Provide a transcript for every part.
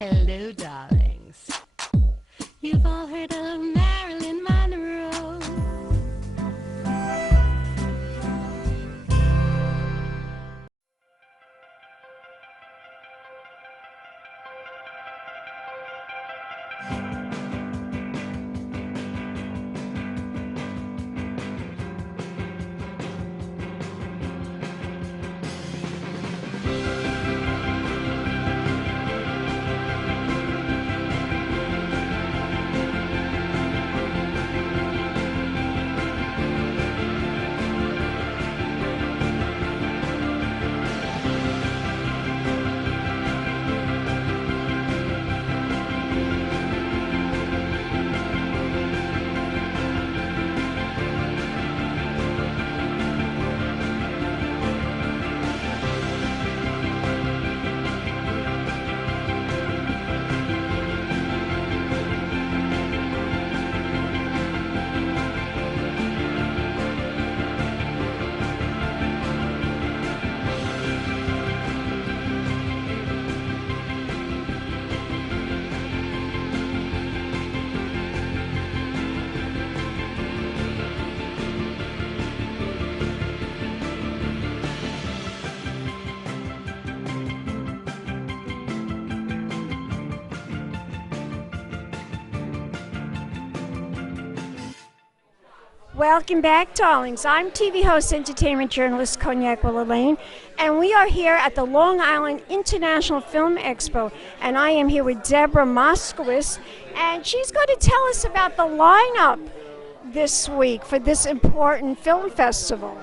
Hello, darlings. You've all heard of Marilyn Monroe. Welcome back, darlings. I'm TV host, entertainment journalist Cognac Wellerlane, and we are here at the Long Island International Film Expo, and I am here with Deborah Moskowitz, and she's going to tell us about the lineup this week for this important film festival.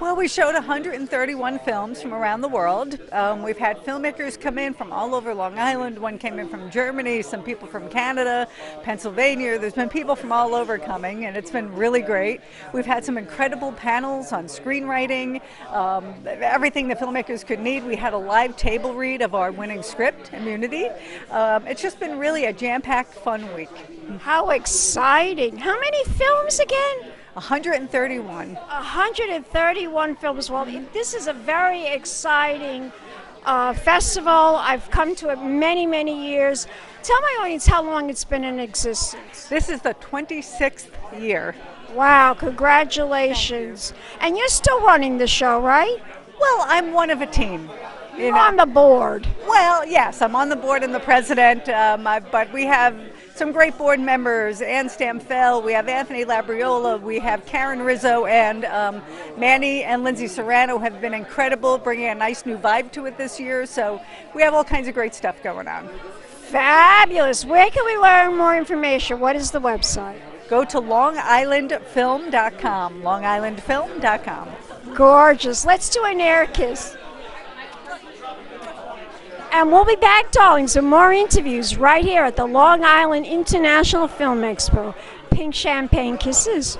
Well, we showed 131 films from around the world. We've had filmmakers come in from all over Long Island. One came in from Germany, some people from Canada, Pennsylvania. There's been people from all over coming, and it's been really great. We've had some incredible panels on screenwriting, everything the filmmakers could need. We had a live table read of our winning script, Immunity. It's just been really a jam-packed, fun week. How exciting. How many films again? 131. 131 films. Well, this is a very exciting festival. I've come to it many, many years. Tell my audience how long it's been in existence. This is the 26th year. Wow, congratulations. And you're still running the show, right? Well, I'm one of a team. You're on the board. Well, yes, I'm on the board and the president, but we have some great board members, Ann Stamfel, we have Anthony Labriola, we have Karen Rizzo, and Maddie and Lindsay Serrano have been incredible, bringing a nice new vibe to it this year, so we have all kinds of great stuff going on. Fabulous. Where can we learn more information? What is the website? Go to longislandfilm.com, longislandfilm.com. Gorgeous. Let's do an air kiss. And we'll be back, darlings, with more interviews right here at the Long Island International Film Expo. Pink champagne kisses.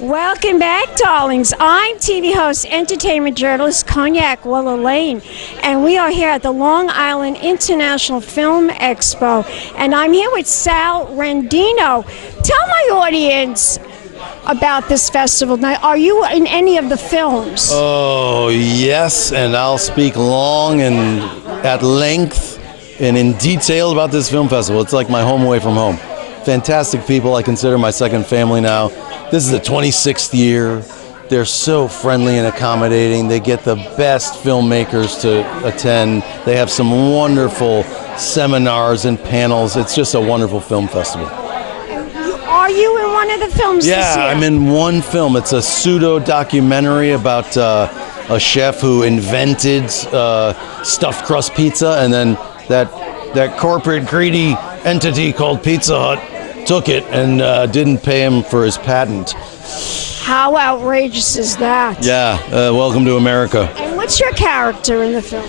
Welcome back, darlings. I'm TV host, entertainment journalist Cognac Wellerlane, and we are here at the Long Island International Film Expo, and I'm here with Sal Rendino. Tell my audience about this festival. Now, are you in any of the films? Oh, yes, and I'll speak long and at length and in detail about this film festival. It's like my home away from home. Fantastic people. I consider my second family now. This is the 26th year. They're so friendly and accommodating. They get the best filmmakers to attend. They have some wonderful seminars and panels. It's just a wonderful film festival. Are you in one of the films this year? Yeah, I'm in one film. It's a pseudo-documentary about a chef who invented stuffed crust pizza, and then that corporate greedy entity called Pizza Hut took it and didn't pay him for his patent. How outrageous is that? Yeah, welcome to America. And What's your character in the film?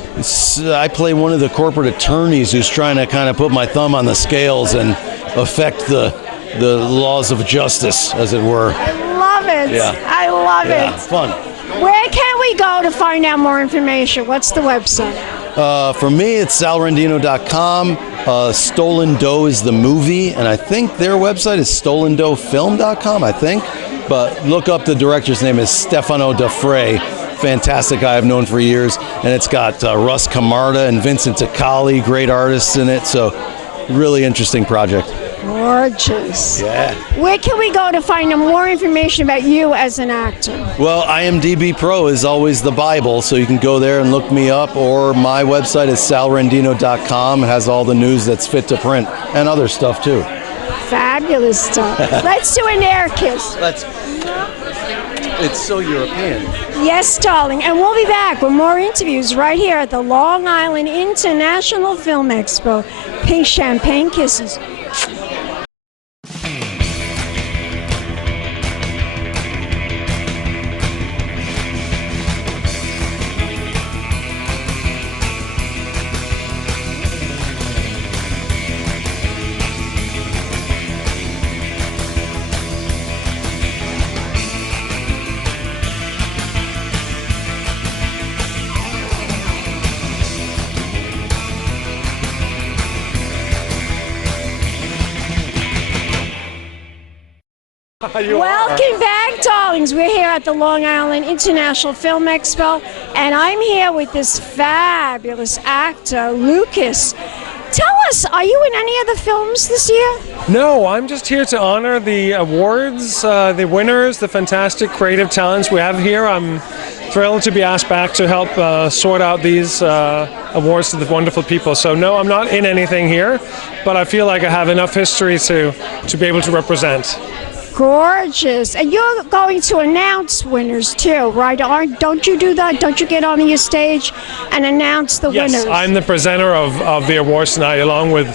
I play one of the corporate attorneys who's trying to kind of put my thumb on the scales and affect the laws of justice, as it were. I love it. Yeah. I love Yeah, it. fun. Where can we go to find out more information? What's the website? For me, it's salrendino.com. Stolen Dough is the movie, and I think their website is stolendoughfilm.com, I think. But look up the director's name is Stefano D'Afrey. Fantastic guy I've known for years. And it's got Russ Camarda and Vincent Tacali, great artists in it. So really interesting project. Gorgeous. Yeah. Where can we go to find out more information about you as an actor? Well, IMDb Pro is always the Bible, so you can go there and look me up, or my website is salrendino.com. It has all the news that's fit to print and other stuff too. Fabulous stuff. Let's do an air kiss. It's so European. Yes, darling. And we'll be back with more interviews right here at the Long Island International Film Expo. Pink champagne kisses. Welcome back, darlings. We're here at the Long Island International Film Expo, and I'm here with this fabulous actor, Lucas. Tell us, are you in any of the films this year? No, I'm just here to honor the awards, the winners, the fantastic creative talents we have here. I'm thrilled to be asked back to help sort out these awards to the wonderful people. So no, I'm not in anything here, but I feel like I have enough history to be able to represent. Gorgeous. And you're going to announce winners too, right? Don't you do that? Don't you get on your stage and announce the winners? Yes, I'm the presenter of the awards tonight, along with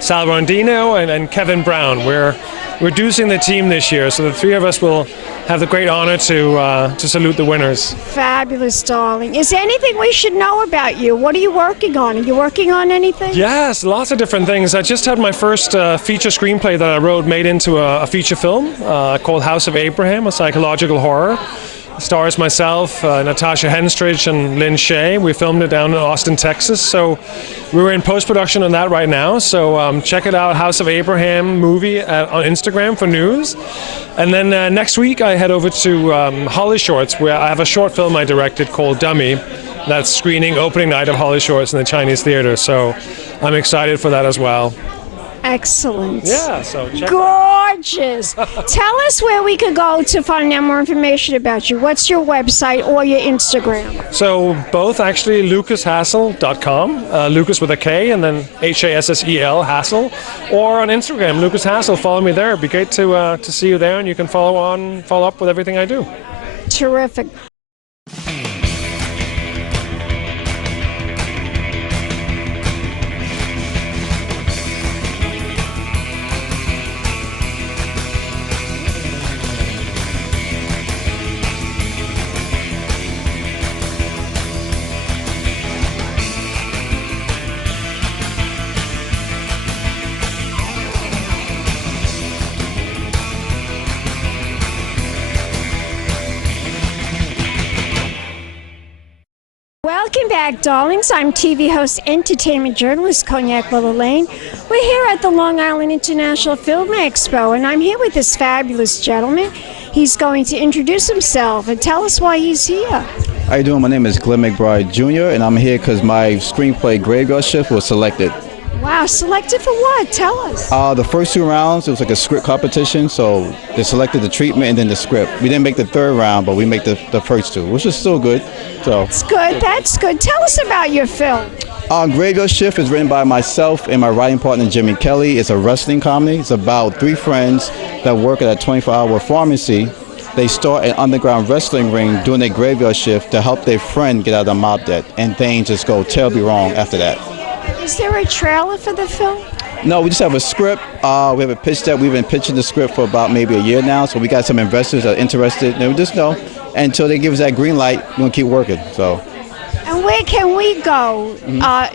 Sal Rendino and Kevin Brown. We're reducing the team this year, so the three of us will have the great honor to salute the winners. Fabulous, darling. Is there anything we should know about you? What are you working on? Are you working on anything? Yes, lots of different things. I just had my first feature screenplay that I wrote made into a feature film called House of Abraham, a psychological horror. It stars myself, Natasha Henstridge, and Lynn Shea. We filmed it down in Austin, Texas. So we're in post-production on that right now. So check it out, House of Abraham movie on Instagram for news. And then next week I head over to Holly Shorts, where I have a short film I directed called Dummy. That's screening opening night of Holly Shorts in the Chinese Theater. So I'm excited for that as well. Excellent. Yeah, so check Gorgeous. Tell us where we could go to find out more information about you. What's your website or your Instagram? So both actually, lucashassell.com, Lucas with a K, and then Hassel, Hassell, or on Instagram, Lucas Hassell. Follow me there. It'd be great to see you there, and you can follow up with everything I do. Terrific. Welcome back, darlings. I'm TV host, entertainment journalist, Cognac, Wellerlane. We're here at the Long Island International Film Expo, and I'm here with this fabulous gentleman. He's going to introduce himself and tell us why he's here. How you doing? My name is Glenn McBride Jr., and I'm here because my screenplay Graveyard Shift was selected. Wow, selected for what? Tell us. The first two rounds, it was like a script competition, so they selected the treatment and then the script. We didn't make the third round, but we made the first two, which is still good. So that's good. That's good. Tell us about your film. Graveyard Shift is written by myself and my writing partner Jimmy Kelly. It's a wrestling comedy. It's about three friends that work at a 24-hour pharmacy. They start an underground wrestling ring doing a graveyard shift to help their friend get out of mob debt, and things just go terribly wrong after that. Is there a trailer for the film? No, we just have a script. We have a pitch deck. We've been pitching the script for about maybe a year now, so we got some investors that are interested. And we just know until they give us that green light, we're going to keep working. So. And where can we go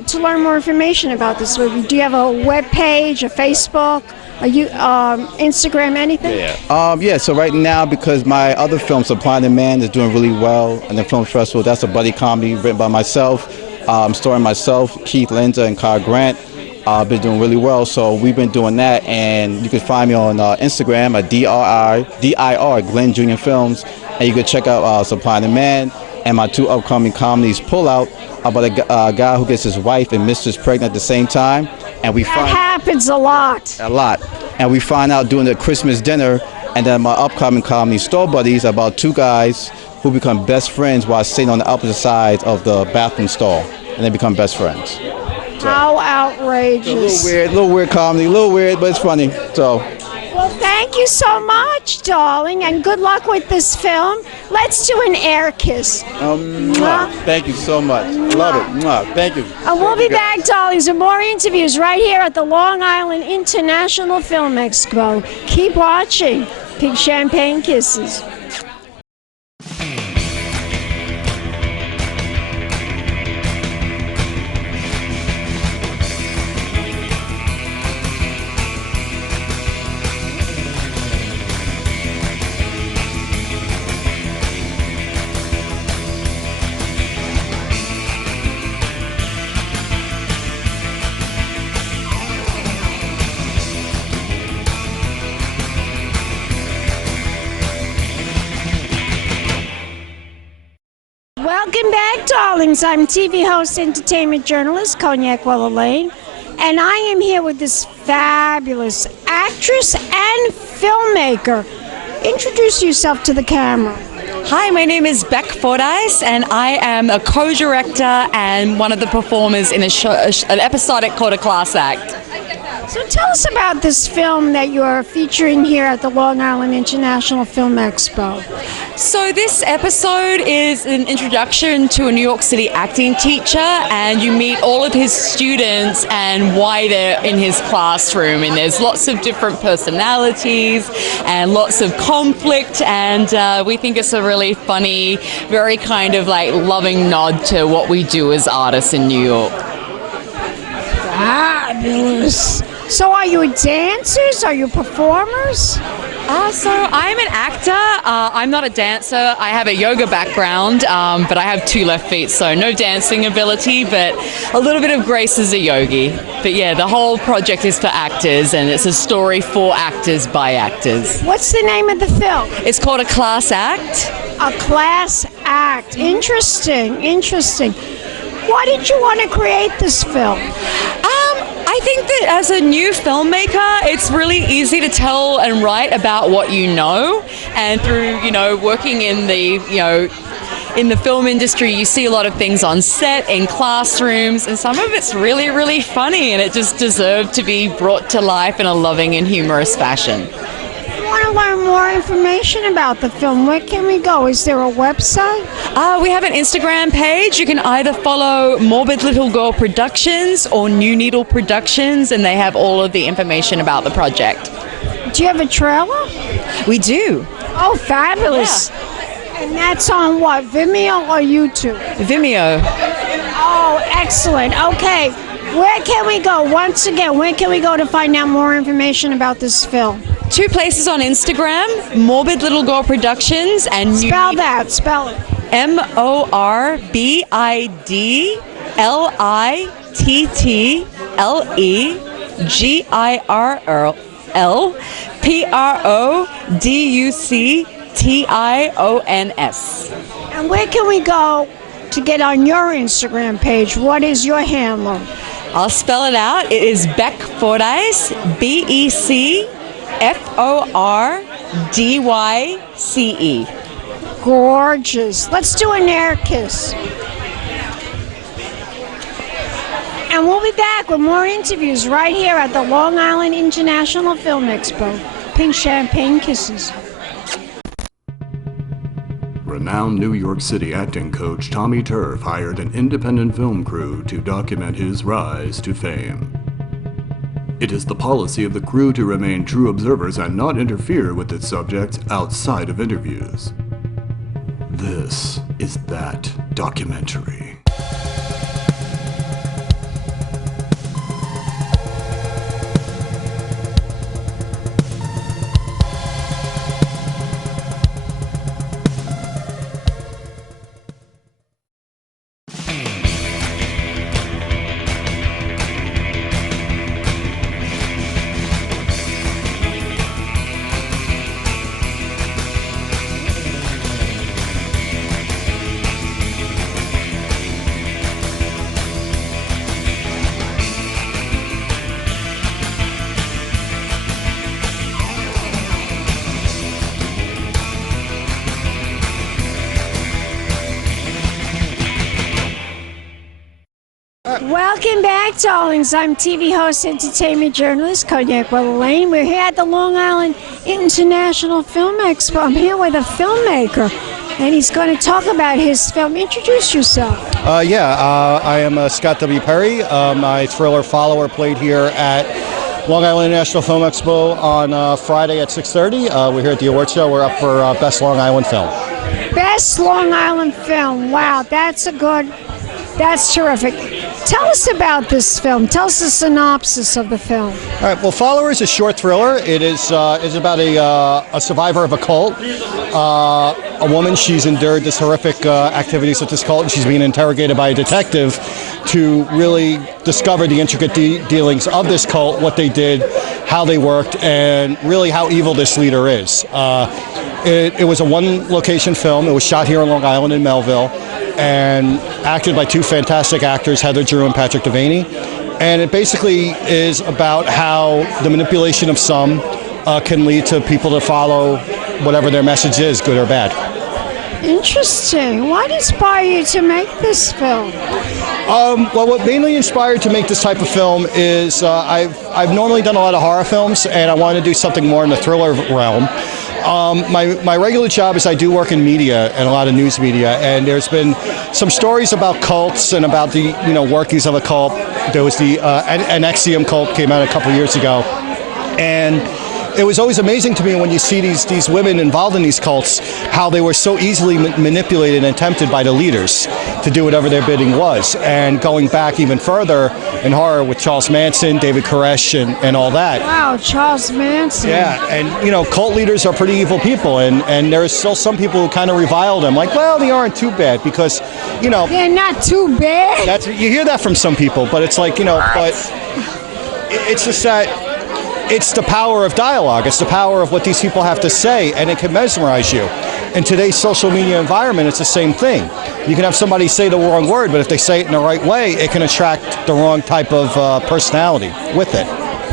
to learn more information about this movie? Do you have a web page, a Facebook, Instagram, anything? Yeah, so right now, because my other film, Supply and Demand, is doing really well in the film festival, that's a buddy comedy written by myself, starring myself, Keith Linda, and Kyle Grant. Been doing really well, so we've been doing that, and you can find me on Instagram at DIR, Glenn Jr. Films, and you can check out Supply and Demand, and my 2 upcoming comedies, Pull Out, about a guy who gets his wife and mistress pregnant at the same time, and we That happens a lot. And we find out during the Christmas dinner, and then my upcoming comedy, Store Buddies, about 2 guys who become best friends while sitting on the opposite sides of the bathroom stall, and they become best friends. How outrageous. A little weird comedy, a little weird, but it's funny. So. Well, thank you so much, darling, and good luck with this film. Let's do an air kiss. Thank you so much. Love it. Thank you. And we'll be back, darlings, with more interviews right here at the Long Island International Film Expo. Keep watching. Pink Champagne Kisses. Welcome back, darlings. I'm TV host, entertainment journalist, Cognac Wellerlane, and I am here with this fabulous actress and filmmaker. Introduce yourself to the camera. Hi, my name is Beck Fordyce, and I am a co-director and one of the performers in an episodic called A Class Act. So tell us about this film that you're featuring here at the Long Island International Film Expo. So this episode is an introduction to a New York City acting teacher, and you meet all of his students and why they're in his classroom. And there's lots of different personalities and lots of conflict, and we think it's a really funny, very kind of like loving nod to what we do as artists in New York. Fabulous. So are you dancers? Are you performers? So I'm an actor. I'm not a dancer. I have a yoga background, but I have 2 left feet, so no dancing ability, but a little bit of grace as a yogi. But yeah, the whole project is for actors, and it's a story for actors by actors. What's the name of the film? It's called A Class Act. A Class Act. Interesting, interesting. Why did you want to create this film? I think that as a new filmmaker, it's really easy to tell and write about what you know, and through, working in the film industry, you see a lot of things on set, in classrooms, and some of it's really, really funny, and it just deserved to be brought to life in a loving and humorous fashion. If you want to learn more information about the film, where can we go? Is there a website? We have an Instagram page. You can either follow Morbid Little Girl Productions or New Needle Productions, and they have all of the information about the project. Do you have a trailer? We do. Oh, fabulous. Yeah. And that's on what, Vimeo or YouTube? Vimeo. Oh, excellent. Okay. Where can we go? Once again, where can we go to find out more information about this film? 2 places on Instagram, Morbid Little Girl Productions, and spell that. Spell it. MorbidLittleGirlProductions. And where can we go to get on your Instagram page? What is your handle? I'll spell it out. It is Beck Fordyce, BECFORDYCE. Gorgeous. Let's do an air kiss. And we'll be back with more interviews right here at the Long Island International Film Expo. Pink Champagne Kisses. Renowned New York City acting coach Tommy Turf hired an independent film crew to document his rise to fame. It is the policy of the crew to remain true observers and not interfere with its subjects outside of interviews. This is that documentary. Welcome back, darlings. I'm TV host, entertainment journalist, Cognac Wellerlane. We're here at the Long Island International Film Expo. I'm here with a filmmaker, and he's going to talk about his film. Introduce yourself. I am Scott W. Perry. My thriller Follower played here at Long Island International Film Expo on Friday at 6:30. We're here at the award show. We're up for Best Long Island Film. Best Long Island Film. Wow, that's terrific. Tell us about this film. Tell us the synopsis of the film. All right. Well, Follower is a short thriller. It is about a survivor of a cult. A woman. She's endured this horrific activities with this cult, and she's being interrogated by a detective to really discover the intricate dealings of this cult, what they did, how they worked, and really how evil this leader is. It was a one-location film. It was shot here in Long Island in Melville, and acted by two fantastic actors, Heather Drew and Patrick Devaney. And it basically is about how the manipulation of some can lead to people to follow whatever their message is, good or bad. Interesting. What inspired you to make this film? Well, what mainly inspired to make this type of film is I've normally done a lot of horror films, and I wanted to do something more in the thriller realm. My regular job is I do work in media and a lot of news media, and there's been some stories about cults and about the workings of a cult. There was the NXIVM cult came out a couple years ago, and it was always amazing to me when you see these women involved in these cults, how they were so easily manipulated and tempted by the leaders to do whatever their bidding was. And going back even further in horror with Charles Manson, David Koresh, and all that. Wow, Charles Manson. Yeah, and cult leaders are pretty evil people, and there's still some people who kind of revile them, like, well, they aren't too bad because, They're not too bad? you hear that from some people, but it's like, but it's just that it's the power of dialogue. It's the power of what these people have to say, and it can mesmerize you. In today's social media environment, it's the same thing. You can have somebody say the wrong word, but if they say it in the right way, it can attract the wrong type of personality with it.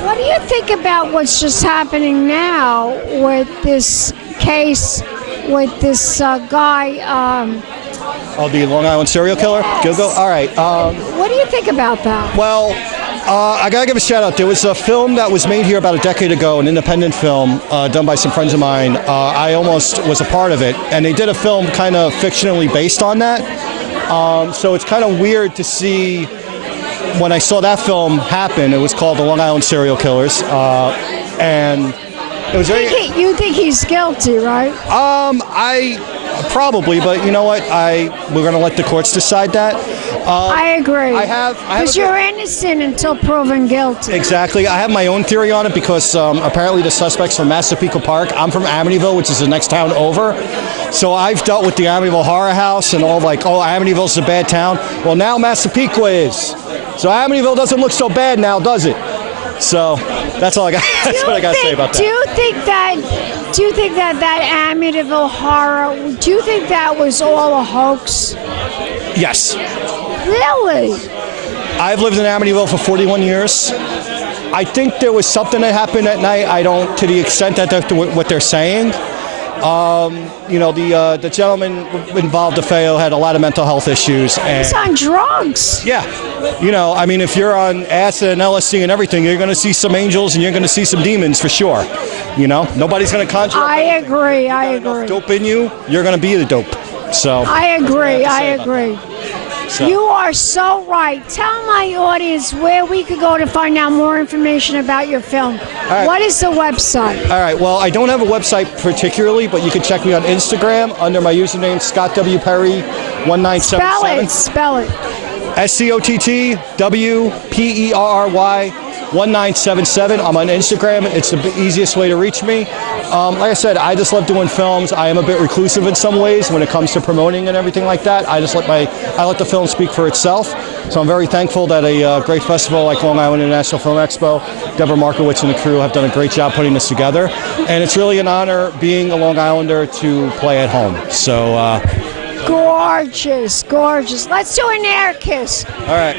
What do you think about what's just happening now with this case with this guy? The Long Island serial killer? Yes. All right. What do you think about that? Well, I gotta give a shout out. There was a film that was made here about a decade ago, an independent film done by some friends of mine. I almost was a part of it, and they did a film kind of fictionally based on that. So it's kind of weird to see when I saw that film happen. It was called The Long Island Serial Killers, and it was very. You think he's guilty, right? I probably, but you know what? We're gonna let the courts decide that. I agree. Because you're innocent until proven guilty. Exactly. I have my own theory on it because apparently the suspect's from Massapequa Park. I'm from Amityville, which is the next town over. So I've dealt with the Amityville Horror House and all Amityville's a bad town. Well, now Massapequa is. So Amityville doesn't look so bad now, does it? So that's all I got. That's what I got to say about that. Do you think that Amityville horror? Do you think that was all a hoax? Yes. Really? I've lived in Amityville for 41 years. I think there was something that happened at night. I don't, to the extent that what they're saying. The gentleman involved, DeFeo, had a lot of mental health issues. And he's on drugs. Yeah. If you're on acid and LSD and everything, you're going to see some angels and you're going to see some demons for sure. Nobody's going to conjure up. I agree. Dope in you, you're going to be the dope. So I agree. So. You are so right. Tell my audience where we could go to find out more information about your film. Right. What is the website? All right. Well, I don't have a website particularly, but you can check me on Instagram under my username, Scott W. Perry 1977. Spell it. SCOTTWPERRY 1977. I'm on Instagram. It's the easiest way to reach me. Like I said, I just love doing films. I am a bit reclusive in some ways when it comes to promoting and everything like that. I let the film speak for itself. So I'm very thankful that a great festival like Long Island International Film Expo, Deborah Markowitz and the crew have done a great job putting this together. And it's really an honor being a Long Islander to play at home. So. Gorgeous. Let's do an air kiss. All right.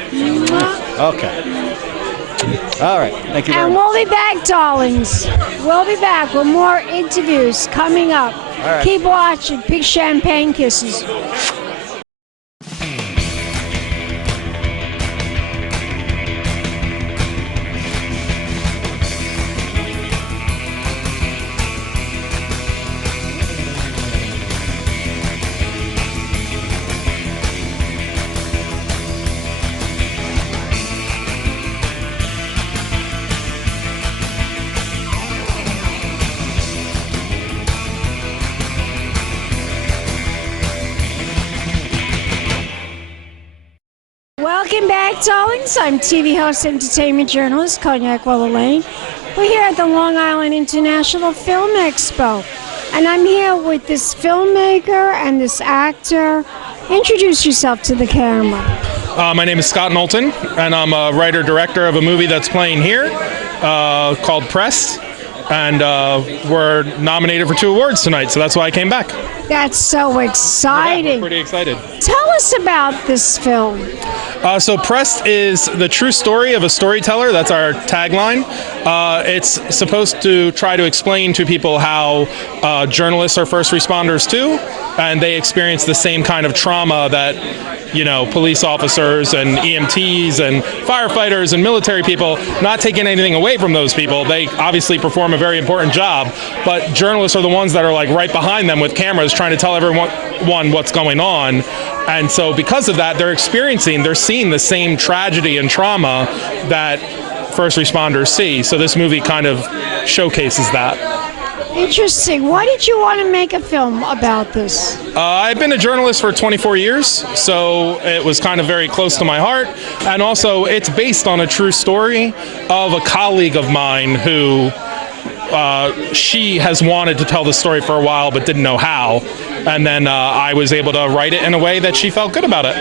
Okay. All right. Thank you very much. And we'll be back, darlings. We'll be back with more interviews coming up. All right. Keep watching. Big champagne kisses. Welcome back, darlings. I'm TV host, entertainment journalist, Cognac Wellerlane. We're here at the Long Island International Film Expo, and I'm here with this filmmaker and this actor. Introduce yourself to the camera. My name is Scott Knowlton, and I'm a writer-director of a movie that's playing here called Press, and we're nominated for 2 awards tonight, so that's why I came back. That's so exciting. Yeah, I'm pretty excited. Tell us about this film. So Press is the true story of a storyteller. That's our tagline. It's supposed to try to explain to people how journalists are first responders too, and they experience the same kind of trauma that, you know, police officers and EMTs and firefighters and military people, not taking anything away from those people. They obviously perform a very important job, but journalists are the ones that are like right behind them with cameras trying to tell everyone what's going on. And so because of that, they're seeing the same tragedy and trauma that first responders see. So this movie kind of showcases that. Interesting. Why did you want to make a film about this? I've been a journalist for 24 years, so it was kind of very close to my heart. And also, it's based on a true story of a colleague of mine who she has wanted to tell the story for a while but didn't know how. And then I was able to write it in a way that she felt good about it.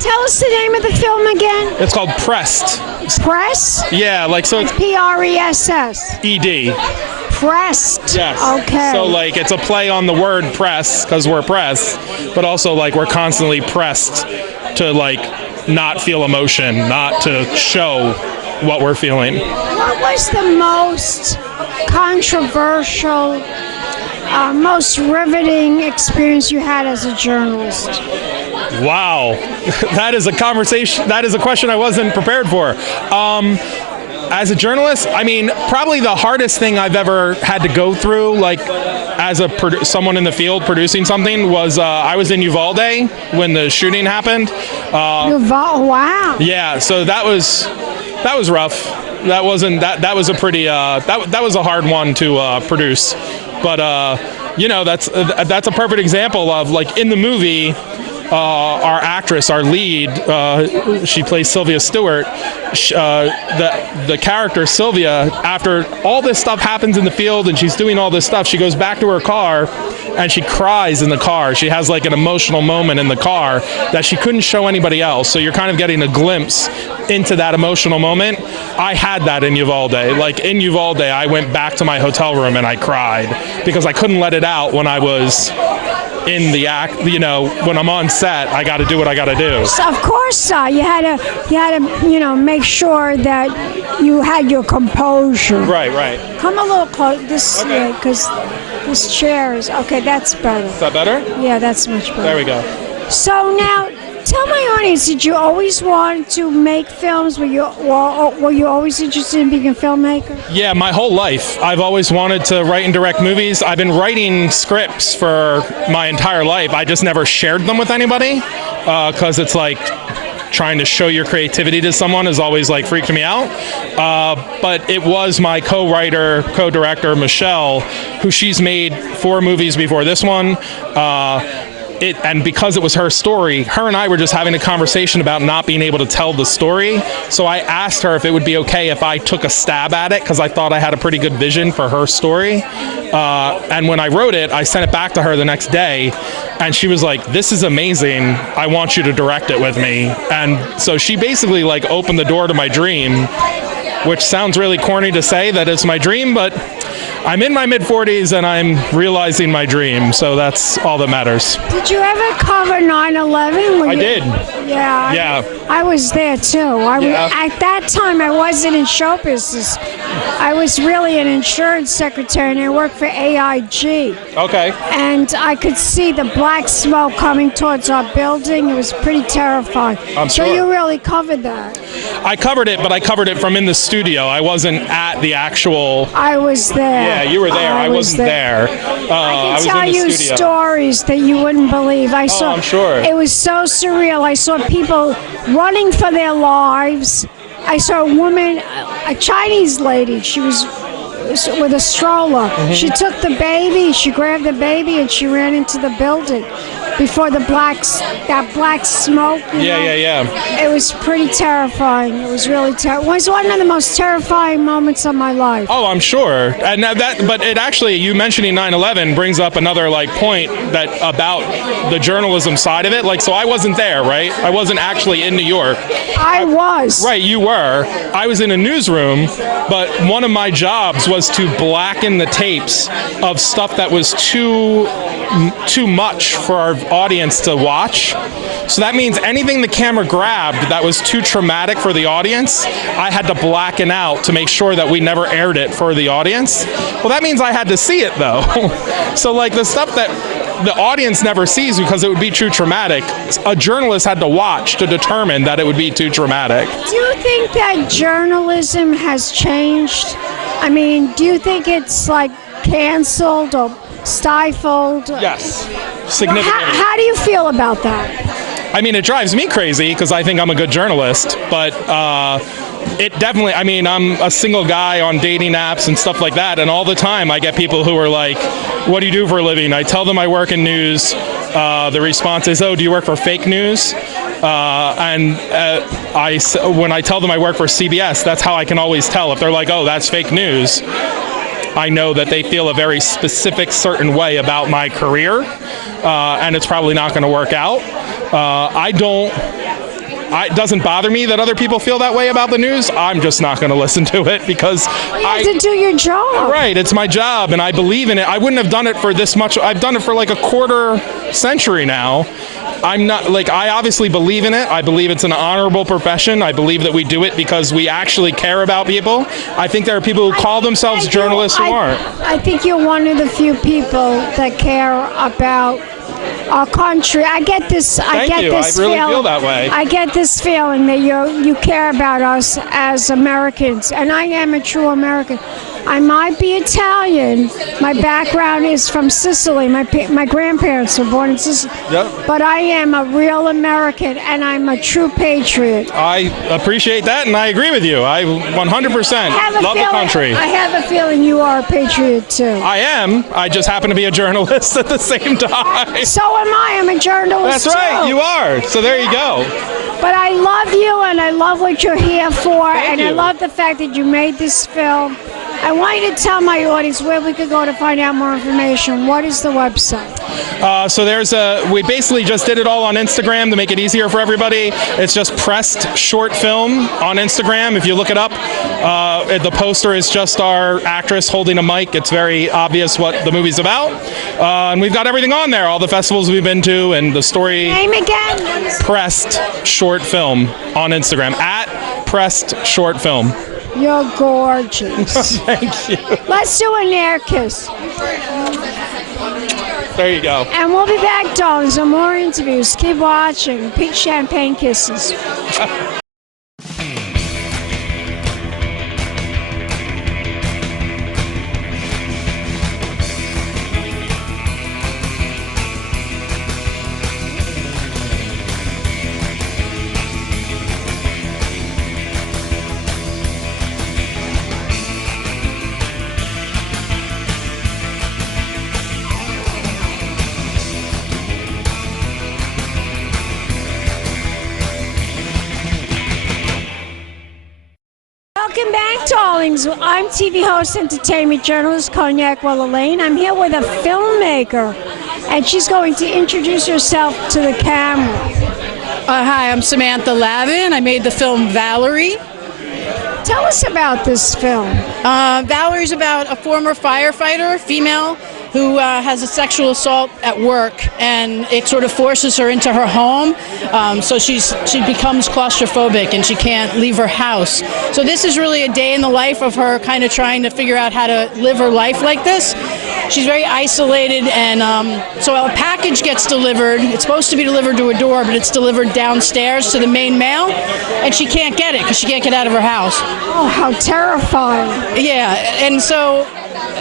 Tell us the name of the film again. It's called Pressed. Press? Yeah, like so. It's Press. ED. Pressed. Yes. Okay. So like it's a play on the word press because we're pressed, but also like we're constantly pressed to like not feel emotion, not to show what we're feeling. What was the most controversial, most riveting experience you had as a journalist? Wow, that is a conversation. That is a question I wasn't prepared for. As a journalist, I mean, probably the hardest thing I've ever had to go through, like as a someone in the field producing something, was I was in Uvalde when the shooting happened. Wow. Yeah, so that was rough. That was a pretty that was a hard one to produce. But you know, that's a perfect example of like in the movie. Our actress, our lead, she plays Sylvia Stewart. The character Sylvia, after all this stuff happens in the field and she's doing all this stuff, she goes back to her car and she cries in the car. She has like an emotional moment in the car that she couldn't show anybody else. So you're kind of getting a glimpse into that emotional moment. I had that in Uvalde. Like in Uvalde, I went back to my hotel room and I cried because I couldn't let it out when I was in the act. You know, when I'm on set, I got to do what I got to do. So of course, you had to, you know, make sure that you had your composure. Right. Come a little close, this, because this chair is okay. That's better. Is that better? Yeah, that's much better. There we go. So now, tell my audience, did you always want to make films? Were you always interested in being a filmmaker? Yeah, my whole life. I've always wanted to write and direct movies. I've been writing scripts for my entire life. I just never shared them with anybody because it's like trying to show your creativity to someone is always like freaked me out. But it was my co-writer, co-director, Michelle, who she's made 4 movies before this one. And because it was her story, her and I were just having a conversation about not being able to tell the story. So I asked her if it would be okay if I took a stab at it, because I thought I had a pretty good vision for her story. And when I wrote it, I sent it back to her the next day, and she was like, "This is amazing. I want you to direct it with me." And so she basically like opened the door to my dream, which sounds really corny to say that it's my dream, but I'm in my mid-40s and I'm realizing my dream, so that's all that matters. Did you ever cover 9/11? I did. Yeah. I was there too. At that time, I wasn't in show business. I was really an insurance secretary, and I worked for AIG. Okay. And I could see the black smoke coming towards our building. It was pretty terrifying. I'm sure. So you really covered that. I covered it, but I covered it from in the studio. I wasn't at the actual... I was there. Yeah, you were there. I wasn't there. I can tell you stories that you wouldn't believe. I'm sure. It was so surreal. I saw people running for their lives. I saw a woman, a Chinese lady. She was with a stroller. Mm-hmm. She took the baby. She grabbed the baby and she ran into the building. before that black smoke. Yeah. It was pretty terrifying. It was really terrifying. It was one of the most terrifying moments of my life. Oh, I'm sure. And but it actually, you mentioning 9/11 brings up another point that about the journalism side of it. So I wasn't there, right? I wasn't actually in New York. I was. Right, you were. I was in a newsroom, but one of my jobs was to blacken the tapes of stuff that was too much for our audience to watch. So that means anything the camera grabbed that was too traumatic for the audience, I had to blacken out to make sure that we never aired it for the audience. Well, that means I had to see it, though. So, the stuff that the audience never sees because it would be too traumatic, a journalist had to watch to determine that it would be too traumatic. Do you think that journalism has changed? I mean, do you think it's canceled or stifled? Yes, significantly. How do you feel about that? I mean, it drives me crazy because I think I'm a good journalist, but it definitely, I'm a single guy on dating apps and stuff like that, and all the time I get people who are like, what do you do for a living? I tell them I work in news. The response is, oh, do you work for fake news? When I tell them I work for CBS, that's how I can always tell. If they're like, oh, that's fake news, I know that they feel a very specific, certain way about my career, and it's probably not going to work out. It doesn't bother me that other people feel that way about the news. I'm just not going to listen to it because you have to do your job. Right, it's my job, and I believe in it. I wouldn't have done it for this much. I've done it for a quarter century now. I'm not I obviously believe in it. I believe it's an honorable profession. I believe that we do it because we actually care about people. I think there are people who call themselves journalists who aren't. I think you're one of the few people that care about our country. I get this. I really feel that way. I get this feeling that you care about us as Americans, and I am a true American. I might be Italian. My background is from Sicily. My grandparents were born in Sicily. Yep. But I am a real American, and I'm a true patriot. I appreciate that, and I agree with you. I 100% love the country. I have a feeling you are a patriot, too. I am. I just happen to be a journalist at the same time. So am I. I'm a journalist, That's right. too. You are. So there you go. But I love you, and I love what you're here for, Thank you. I love the fact that you made this film. I want you to tell my audience where we could go to find out more information. What is the website? So we basically just did it all on Instagram to make it easier for everybody. It's just Pressed Short Film on Instagram. If you look it up, the poster is just our actress holding a mic. It's very obvious what the movie's about. And we've got everything on there, all the festivals we've been to and the story. Name again? Pressed Short Film on Instagram, @Pressed Short Film. You're gorgeous. Thank you. Let's do an air kiss. There you go. And we'll be back, darling. Some more interviews. Keep watching. Pink champagne kisses. Welcome back, darlings. I'm TV host, entertainment journalist, Cognac Wellerlane. I'm here with a filmmaker, and she's going to introduce herself to the camera. Hi, I'm Samantha Lavin. I made the film Valerie. Tell us about this film. Valerie's about a former firefighter, female, who has a sexual assault at work, and it sort of forces her into her home. So she becomes claustrophobic and she can't leave her house. So this is really a day in the life of her kind of trying to figure out how to live her life like this. She's very isolated, and so a package gets delivered. It's supposed to be delivered to her door, but it's delivered downstairs to the main mail, and she can't get it because she can't get out of her house. Oh, how terrifying. Yeah, and so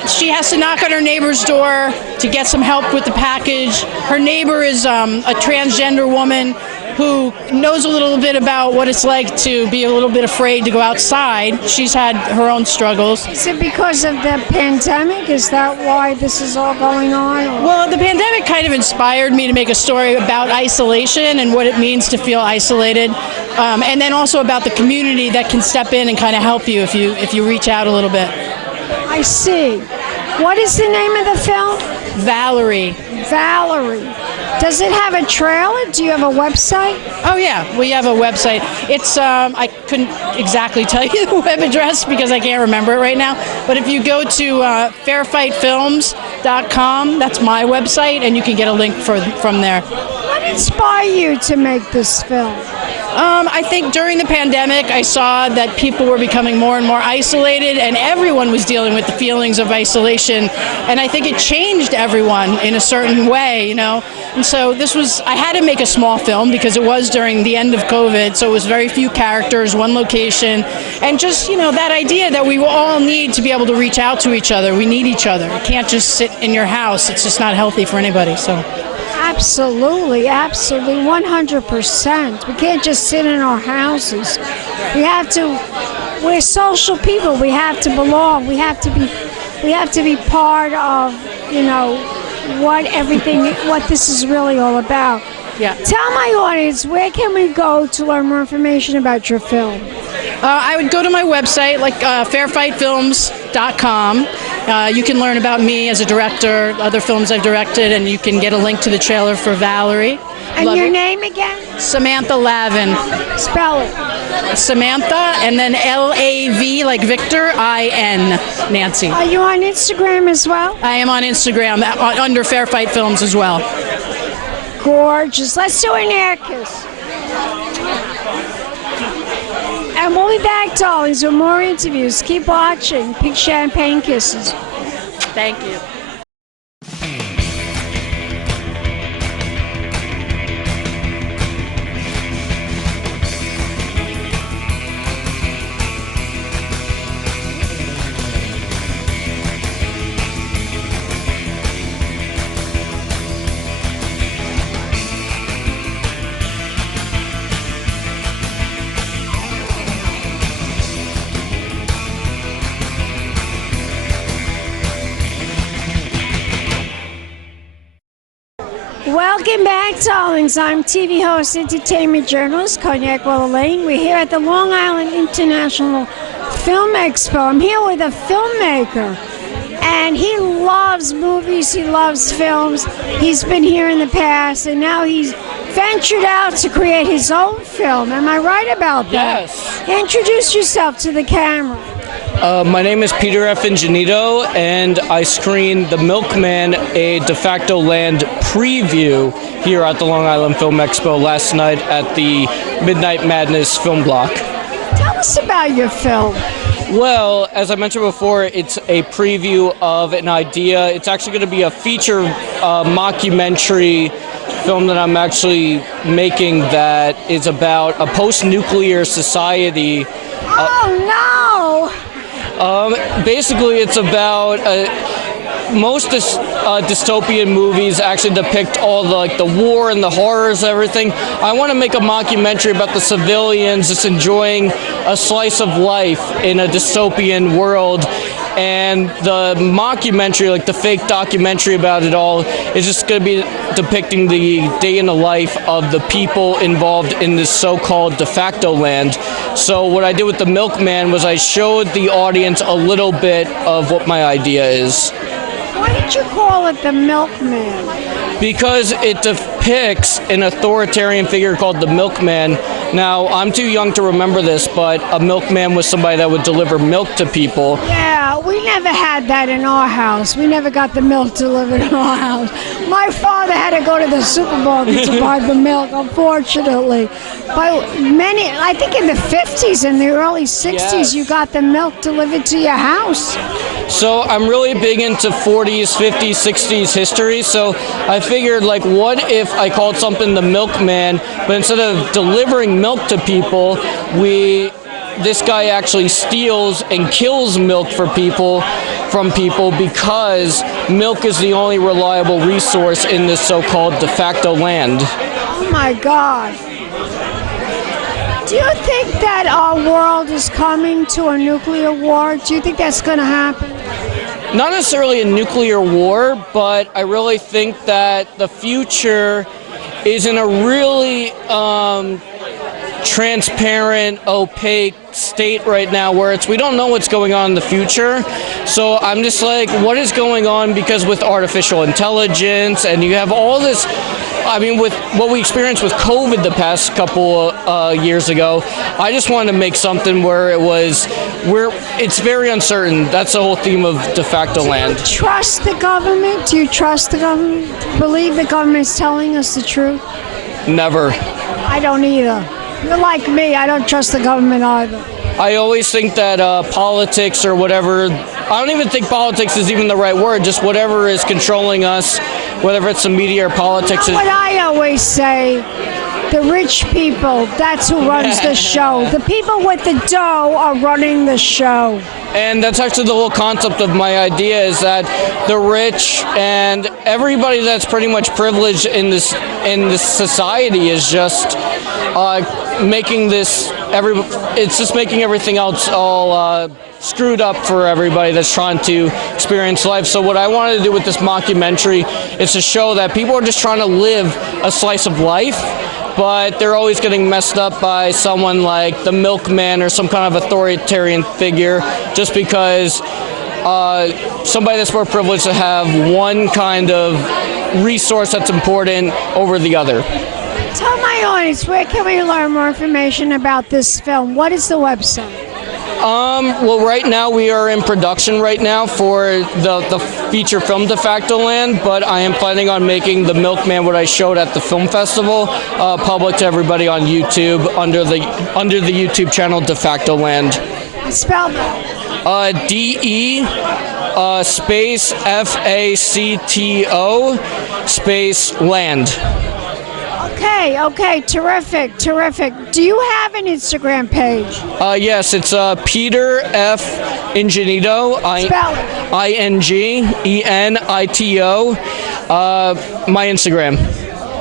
she has to knock on her neighbor's door to get some help with the package. Her neighbor is a transgender woman who knows a little bit about what it's like to be a little bit afraid to go outside. She's had her own struggles. Is it because of the pandemic? Is that why this is all going on? Or? Well, the pandemic kind of inspired me to make a story about isolation and what it means to feel isolated, and then also about the community that can step in and kind of help you if you reach out a little bit. I see. What is the name of the film? Valerie. Valerie. Does it have a trailer? Do you have a website? Oh yeah, we have a website. It's I couldn't exactly tell you the web address because I can't remember it right now. But if you go to fairfightfilms.com, that's my website, and you can get a link from there. What inspired you to make this film? I think during the pandemic, I saw that people were becoming more and more isolated, and everyone was dealing with the feelings of isolation. And I think it changed everyone in a certain way, you know. And so I had to make a small film because it was during the end of COVID, so it was very few characters, one location, and just, you know, that idea that we all need to be able to reach out to each other. We need each other. You can't just sit in your house. It's just not healthy for anybody, so. Absolutely, absolutely, 100%. We can't just sit in our houses. We're social people. We have to belong. We have to be part of, you know, what this is really all about. Yeah. Tell my audience, where can we go to learn more information about your film? I would go to my website, like fairfightfilms.com. You can learn about me as a director, other films I've directed, and you can get a link to the trailer for Valerie. And your name again? Samantha Lavin. Spell it. Samantha, and then L-A-V, like Victor, I-N, Nancy. Are you on Instagram as well? I am on Instagram, under Fair Fight Films as well. Gorgeous. Let's do an air kiss. And we'll be back, darlings, with more interviews. Keep watching. Pink champagne kisses. Thank you. Welcome back, darlings. I'm TV host, entertainment journalist, Cognac, Wellerlane. We're here at the Long Island International Film Expo. I'm here with a filmmaker, and he loves movies, he loves films. He's been here in the past, and now he's ventured out to create his own film. Am I right about that? Yes. Introduce yourself to the camera. My name is Peter F. Ingenito, and I screened The Milkman, a de facto land preview here at the Long Island Film Expo last night at the Midnight Madness film block. Tell us about your film. Well, as I mentioned before, it's a preview of an idea. It's actually going to be a feature mockumentary film that I'm actually making that is about a post-nuclear society. Oh, no! Basically, it's about most dystopian movies actually depict all the war and the horrors and everything. I want to make a mockumentary about the civilians just enjoying a slice of life in a dystopian world. And the mockumentary, like the fake documentary about it all, is just going to be depicting the day in the life of the people involved in this so-called de facto land. So what I did with The Milkman was I showed the audience a little bit of what my idea is. Why did you call it The Milkman? Because it depicts an authoritarian figure called the Milkman. Now, I'm too young to remember this, but a milkman was somebody that would deliver milk to people. Yeah, we never had that in our house. We never got the milk delivered in our house. My father had to go to the supermarket to buy the milk, unfortunately. But I think in the 50s and the early 60s, yes, you got the milk delivered to your house. So I'm really big into 40s, 50s, 60s history. So I figured, like, what if I called something the Milkman, but instead of delivering milk to people, this guy actually steals and kills milk from people because milk is the only reliable resource in this so-called de facto land. Oh my God. Do you think that our world is coming to a nuclear war? Do you think that's going to happen? Not necessarily a nuclear war, but I really think that the future is in a really transparent, opaque state right now where we don't know what's going on in the future. So I'm just like, what is going on? Because with artificial intelligence and you have all this, I mean, with what we experienced with COVID the past couple years ago, I just wanted to make something where it's very uncertain. That's the whole theme of de facto land. Do you trust the government? Do you trust the government? Believe the government is telling us the truth? Never. I don't either. You're like me. I don't trust the government either. I always think that politics or whatever, I don't even think politics is even the right word, just whatever is controlling us, whether it's the media or politics. You know what I always say, the rich people, that's who runs the show. The people with the dough are running the show. And that's actually the whole concept of my idea, is that the rich and everybody that's pretty much privileged in this society is just making making everything else all screwed up for everybody that's trying to experience life. So what I wanted to do with this mockumentary is to show that people are just trying to live a slice of life, but they're always getting messed up by someone like the milkman or some kind of authoritarian figure, just because somebody that's more privileged to have one kind of resource that's important over the other. Tell my audience, where can we learn more information about this film? What is the website? Well, right now we are in production right now for the feature film De Facto Land, but I am planning on making The Milkman, what I showed at the film festival, public to everybody on YouTube under the YouTube channel De Facto Land. Spell that. DE space FACTO space land. Okay, terrific. Do you have an Instagram page? Yes, it's Peter F. Ingenito, INGENITO, my Instagram.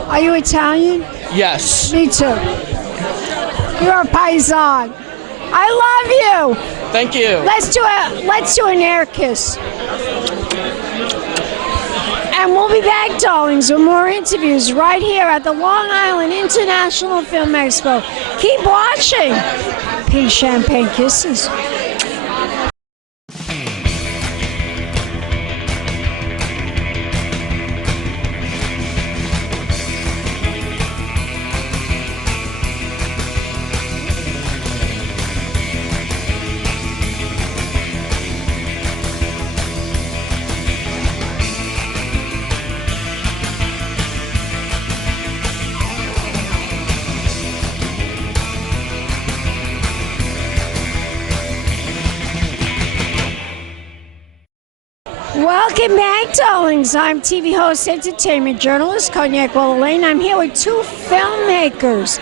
Are you Italian? Yes. Me too. You're a paisan. I love you. Thank you. Let's do an air kiss. And we'll be back, darlings, with more interviews right here at the Long Island International Film Expo. Keep watching. Pink champagne kisses. Welcome back, darlings. I'm TV host, entertainment journalist, Cognac Wellerlane. I'm here with two filmmakers,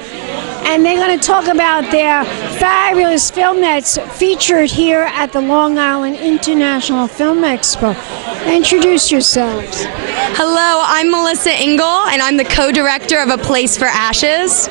and they're going to talk about their fabulous film that's featured here at the Long Island International Film Expo. Introduce yourselves. Hello, I'm Melissa Engel, and I'm the co-director of A Place for Ashes.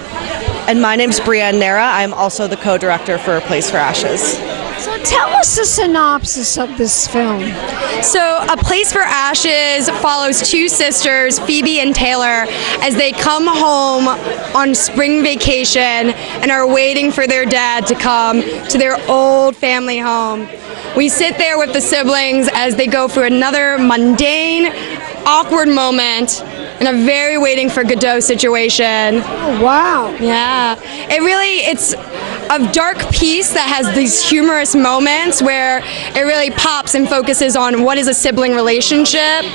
And my name's Brianne Nera. I'm also the co-director for A Place for Ashes. So tell us the synopsis of this film. So A Place for Ashes follows two sisters, Phoebe and Taylor, as they come home on spring vacation and are waiting for their dad to come to their old family home. We sit there with the siblings as they go through another mundane, awkward moment in a very waiting for Godot situation. Oh, wow. Yeah. It's a dark piece that has these humorous moments where it really pops and focuses on what is a sibling relationship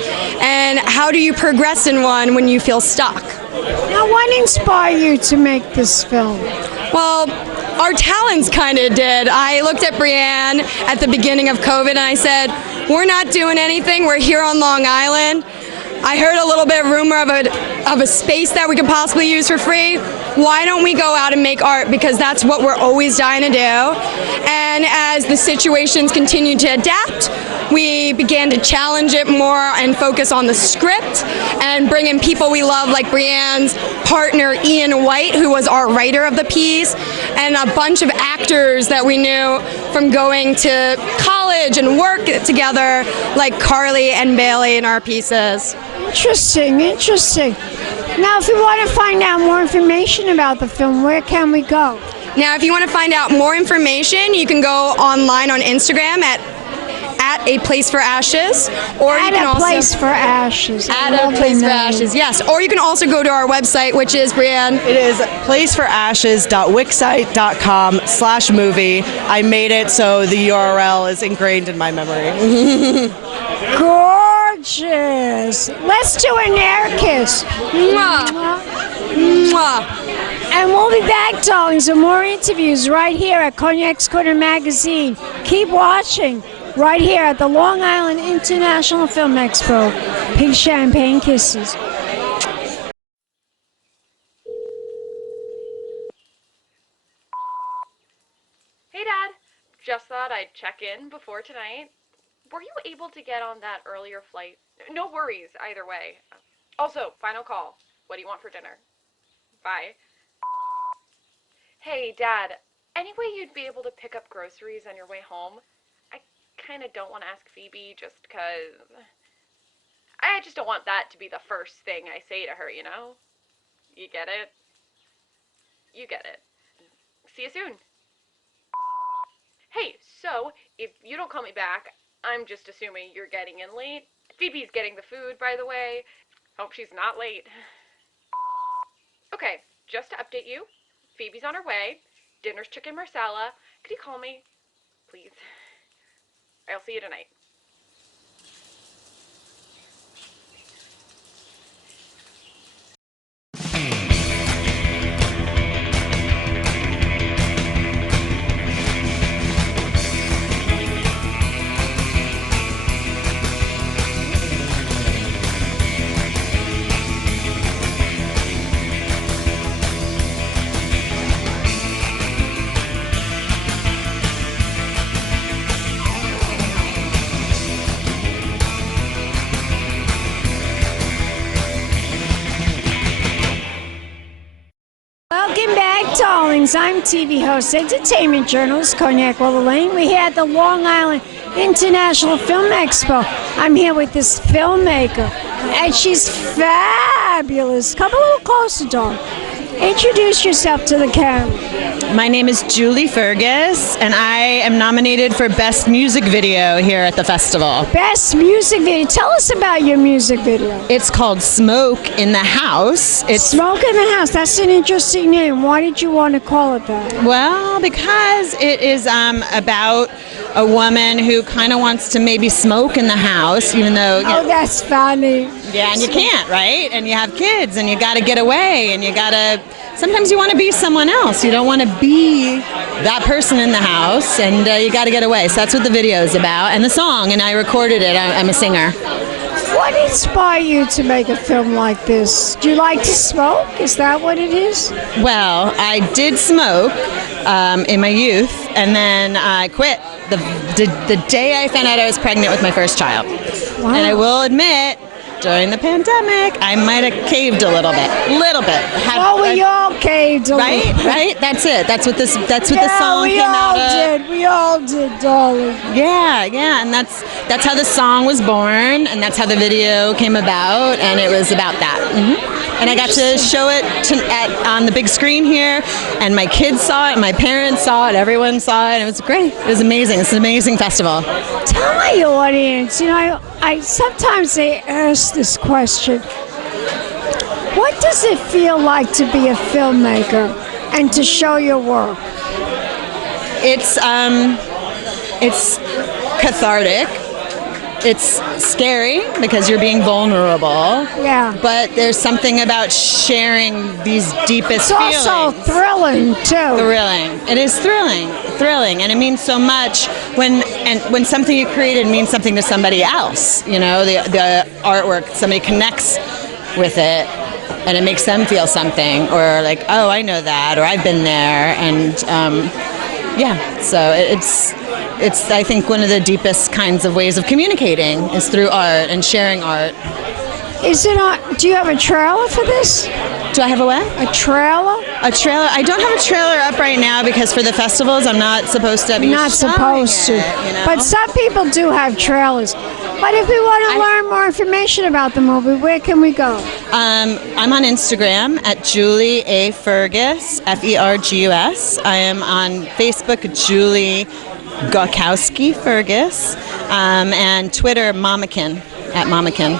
and how do you progress in one when you feel stuck. Now, what inspired you to make this film? Well, our talents kind of did. I looked at Brianne at the beginning of COVID and I said, we're not doing anything. We're here on Long Island. I heard a little bit of rumor of a space that we could possibly use for free. Why don't we go out and make art? Because that's what we're always dying to do. And as the situations continue to adapt, we began to challenge it more and focus on the script and bring in people we love like Brianne's partner Ian White, who was our writer of the piece, and a bunch of actors that we knew from going to college and work together, like Carly and Bailey in our pieces. Interesting, interesting. Now, if we want to find out more information about the film, where can we go? Now, if you want to find out more information, you can go online on Instagram at A Place for Ashes, or At you can A also Place for Ashes. At A Place for Ashes, yes. Or you can also go to our website, which is, Brianne? It is placeforashes.wixsite.com/movie. I made it so the URL is ingrained in my memory. Gorgeous. Let's do an air kiss. Mwah. Mwah. And we'll be back, darlings, with more interviews right here at Cognac's Corner Magazine. Keep watching right here at the Long Island International Film Expo. Pink champagne kisses. Hey, Dad. Just thought I'd check in before tonight. Were you able to get on that earlier flight? No worries, either way. Also, final call. What do you want for dinner? Bye. Hey, Dad. Any way you'd be able to pick up groceries on your way home? I kind of don't want to ask Phoebe just because... I just don't want that to be the first thing I say to her, you know? You get it? You get it. See you soon. Hey, so, if you don't call me back, I'm just assuming you're getting in late. Phoebe's getting the food, by the way. Hope she's not late. Okay, just to update you, Phoebe's on her way. Dinner's chicken marsala. Could you call me? Please. I'll see you tonight. Welcome back, darlings. I'm TV host, entertainment journalist Cognac Wellerlane. We're here at the Long Island International Film Expo. I'm here with this filmmaker, and she's fabulous. Come a little closer, darling. Introduce yourself to the camera. My name is Julie Fergus, and I am nominated for Best Music Video here at the festival. Best Music Video. Tell us about your music video. It's called Smoke in the House. It's Smoke in the House. That's an interesting name. Why did you want to call it that? Well, because it is about a woman who kind of wants to maybe smoke in the house, even though... Oh, that's funny. Yeah, and you can't, right? And you have kids, and you got to get away, and you got to... Sometimes you want to be someone else. You don't want to be that person in the house, and you got to get away. So that's what the video is about, and the song, and I recorded it. I'm a singer. What inspired you to make a film like this? Do you like to smoke? Is that what it is? Well, I did smoke in my youth, and then I quit the day I found out I was pregnant with my first child. Wow. And I will admit, during the pandemic, I might have caved a little bit. Well, we all caved a right? little bit. Right? That's it. That's what the song we came all out of. We all did, darling. Yeah, and that's how the song was born, and that's how the video came about, and it was about that. And I got to show it on the big screen here, and my kids saw it, my parents saw it, everyone saw it, and it was great. It was amazing. It's an amazing festival. Tell my audience, I sometimes they ask this question. What does it feel like to be a filmmaker and to show your work? It's cathartic. It's scary because you're being vulnerable. Yeah. But there's something about sharing these deepest feelings. It's also thrilling too. Thrilling. It is thrilling, and it means so much when something you created means something to somebody else. The artwork, somebody connects with it, and it makes them feel something, or like, oh, I know that, or I've been there, and so it's, I think, one of the deepest kinds of ways of communicating is through art and sharing art. Is it on? Do you have a trailer for this? Do I have a what? A trailer? A trailer? I don't have a trailer up right now because for the festivals I'm not supposed to be Not supposed to. But some people do have trailers. But if we want to learn more information about the movie, where can we go? I'm on Instagram at Julie A. Fergus, Fergus. I am on Facebook, Julie Gokowski Fergus, and Twitter, Mamakin, at Mamakin.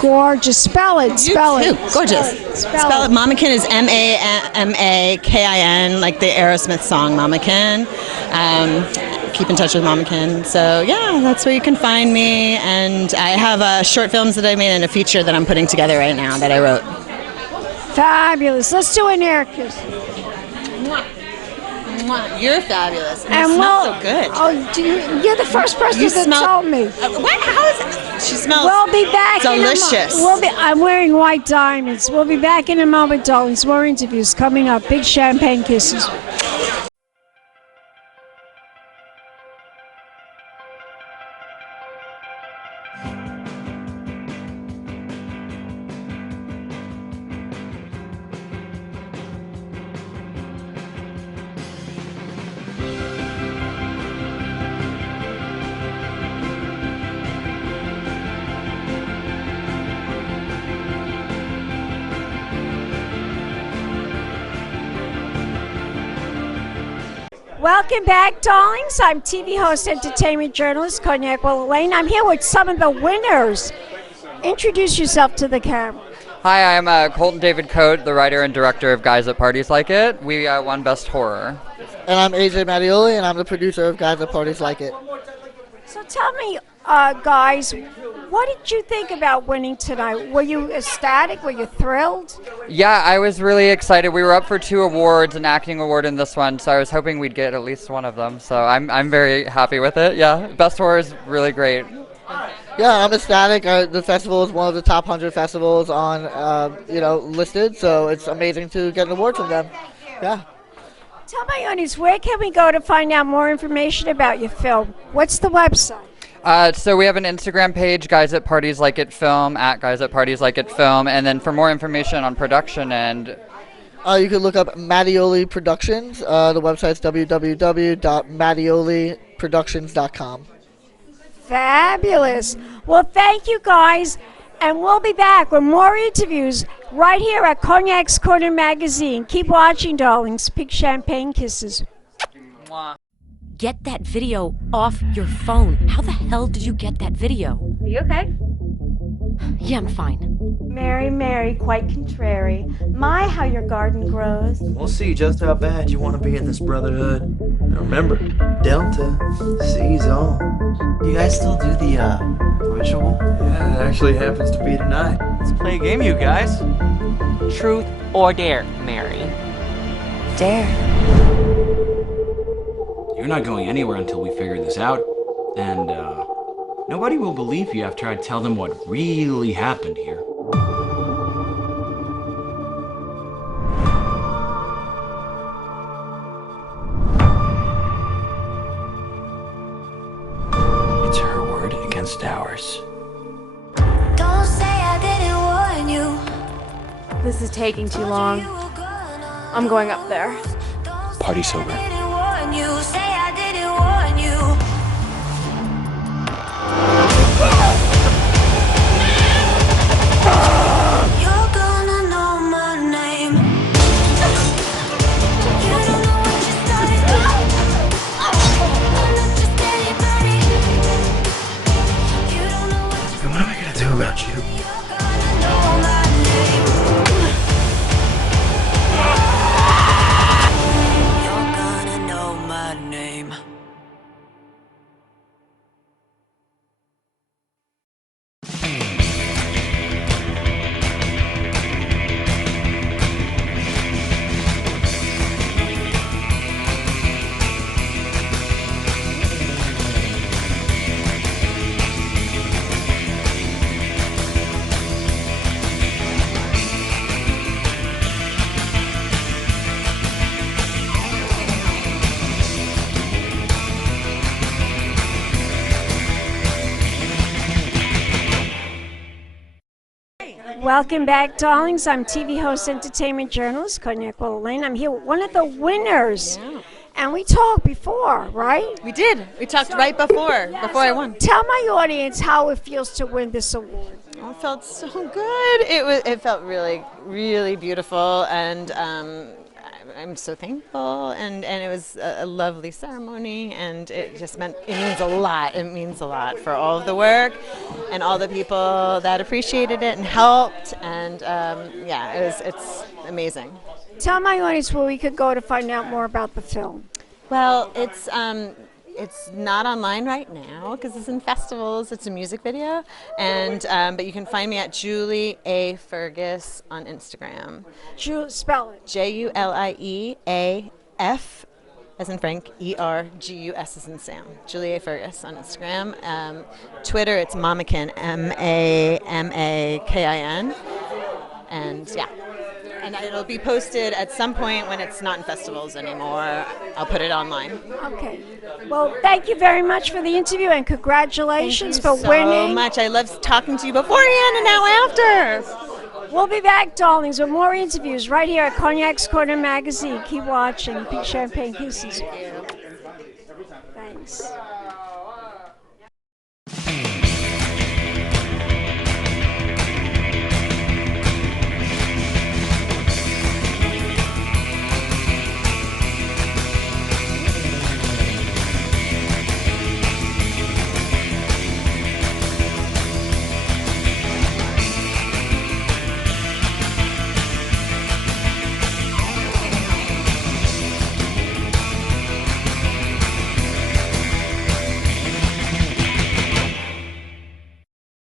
Gorgeous. Spell it. Spell it. Gorgeous. Spell it. Mamakin is Mamakin, like the Aerosmith song Mamakin. Keep in touch with Mamakin. So yeah, that's where you can find me. And I have short films that I made and a feature that I'm putting together right now that I wrote. Fabulous. Let's do an air kiss. You're fabulous. And And you smell we'll- so good. Oh, you're the first person You that smell- told me. What? How is it? She smells We'll be back delicious. in a moment. I'm wearing white diamonds. We'll be back in a moment, darlings. More interviews coming up. Big champagne kisses. Welcome back, darlings. I'm TV host, entertainment journalist, Cognac Wellerlane. I'm here with some of the winners. Introduce yourself to the camera. Hi, I'm Colton David Coate, the writer and director of Guys at Parties Like It. We won Best Horror. And I'm AJ Mattioli, and I'm the producer of Guys at Parties Like It. So tell me, guys, what did you think about winning tonight? Were you ecstatic? Were you thrilled? Yeah, I was really excited. We were up for 2 awards, an acting award and this one, so I was hoping we'd get at least one of them. So I'm very happy with it. Yeah, Best Horror is really great. Yeah, I'm ecstatic. The festival is one of the top 100 festivals on, listed, so it's amazing to get an award from them. Yeah. Tell my audience, where can we go to find out more information about your film? What's the website? So we have an Instagram page, Guys at Parties Like It Film, at Guys at Parties Like It Film, and then for more information on production and... You can look up Mattioli Productions. The website's www.mattioliproductions.com. Fabulous. Well, thank you, guys. And we'll be back with more interviews right here at Cognac's Corner Magazine. Keep watching, darlings. Big champagne kisses. Get that video off your phone. How the hell did you get that video? Are you okay? Yeah, I'm fine. Mary, Mary, quite contrary. My, how your garden grows. We'll see just how bad you want to be in this brotherhood. And remember, Delta sees all. You guys still do the ritual? Yeah, it actually happens to be tonight. Let's play a game, you guys. Truth or dare, Mary? Dare. You're not going anywhere until we figure this out, and nobody will believe you after I tell them what really happened here. It's her word against ours. Don't say I didn't warn you. This is taking too long. I'm going up there. Party sober. You say I didn't warn you. You're gonna know my name. You don't know what you started. I'm not just anybody. You don't know what And what am I gonna do about you? know my name. You're gonna know my name. Welcome back, darlings. I'm TV host, entertainment journalist, Cognac, Wellerlane. I'm here with one of the winners. Yeah. And we talked before, right? We did. We talked right before I won. Tell my audience how it feels to win this award. Oh, it felt so good. It felt really, really beautiful, and I'm so thankful. And it was a lovely ceremony, and it means a lot. It means a lot for all of the work and all the people that appreciated it and helped. And it's amazing. Tell my audience where we could go to find out more about the film. Well, it's not online right now because it's in festivals. It's a music video, and but you can find me at Julie A. Fergus on Instagram. Spell it. JULIEAF, as in Frank, ERGUS as in Sam. Julie A. Fergus on Instagram. Twitter, it's Mamakin, MAMAKIN, and yeah. And it'll be posted at some point when it's not in festivals anymore. I'll put it online. Okay. Well, thank you very much for the interview, and congratulations for winning. Thank you so much. I love talking to you beforehand and now after. We'll be back, darlings, with more interviews right here at Cognac's Corner Magazine. Keep watching. Pink Champagne Kisses. Thanks.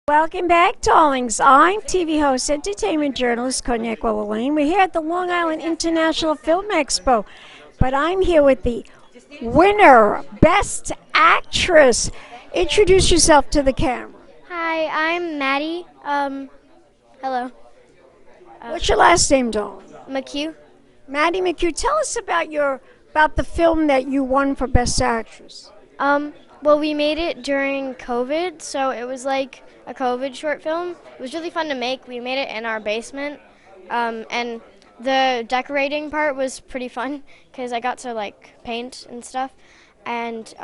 Welcome back, darlings. I'm TV host, entertainment journalist, Cognac, Wellerlane. We're here at the Long Island International Film Expo, but I'm here with the winner, Best Actress. Introduce yourself to the camera. Hi, I'm Maddie. Hello. What's your last name, darling? McHugh. Maddie McHugh. Tell us about the film that you won for Best Actress. Well, we made it during COVID, so it was like a COVID short film. It was really fun to make. We made it in our basement, and the decorating part was pretty fun because I got to like paint and stuff. And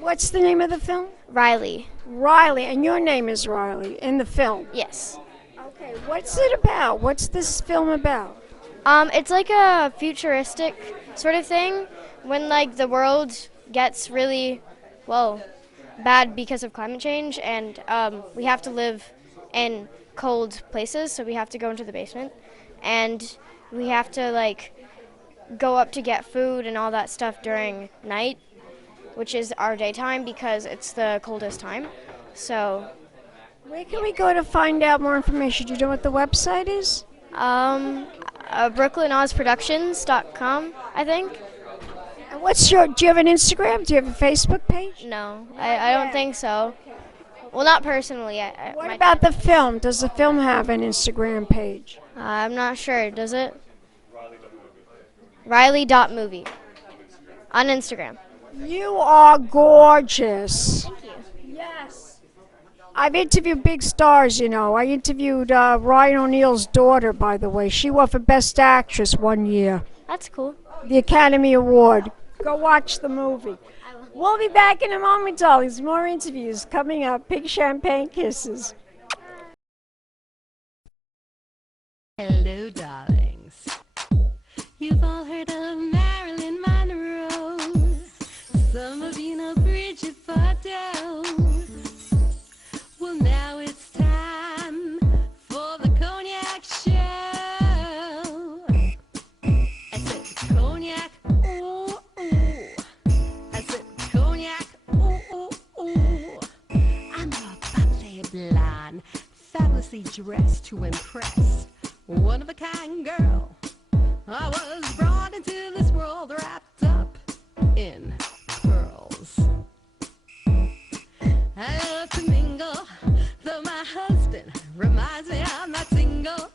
what's the name of the film? Riley. Riley, and your name is Riley in the film. Yes. Okay, what's it about? What's this film about? It's like a futuristic sort of thing when like the world gets really bad because of climate change, and we have to live in cold places, so we have to go into the basement, and we have to like go up to get food and all that stuff during night, which is our daytime because it's the coldest time. So where can we go to find out more information? Do you know what the website is? BrooklynOzProductions.com, I think. And do you have an Instagram? Do you have a Facebook page? No, I don't think so. Well, not personally. What about the film? Does the film have an Instagram page? I'm not sure. Does it? Riley.movie on Instagram. You are gorgeous. Thank you. Yes. I've interviewed big stars, you know. I interviewed Ryan O'Neal's daughter, by the way. She won for Best Actress one year. That's cool. The Academy Award. Go watch the movie. We'll be back in a moment, darlings. More interviews coming up. Pink Champagne Kisses. Hello, darlings. You've all heard of Marilyn Monroe. Some of you know Bridget Bardot. Well, now it's time for the Cognac show. I said Cognac, ooh, ooh. I said Cognac, ooh, ooh, ooh. I'm a bubbly blonde, fabulously dressed to impress. One-of-a-kind girl. I was brought into this world wrapped up in pearls. I love to mingle, though my husband reminds me I'm not single.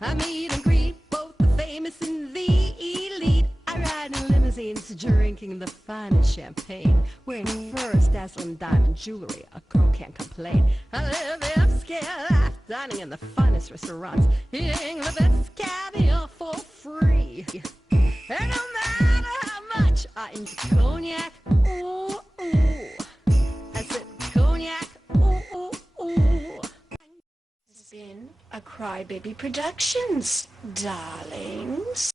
I meet and greet both the famous and the elite. I ride in limousines drinking the finest champagne, wearing furs, dazzling diamond jewelry. A girl can't complain. I live the upscale life, dining in the finest restaurants, eating the best caviar for free. And no matter how much I enjoy cognac, ooh, ooh, I said cognac, ooh, ooh, ooh. This has been a Crybaby Productions, darlings.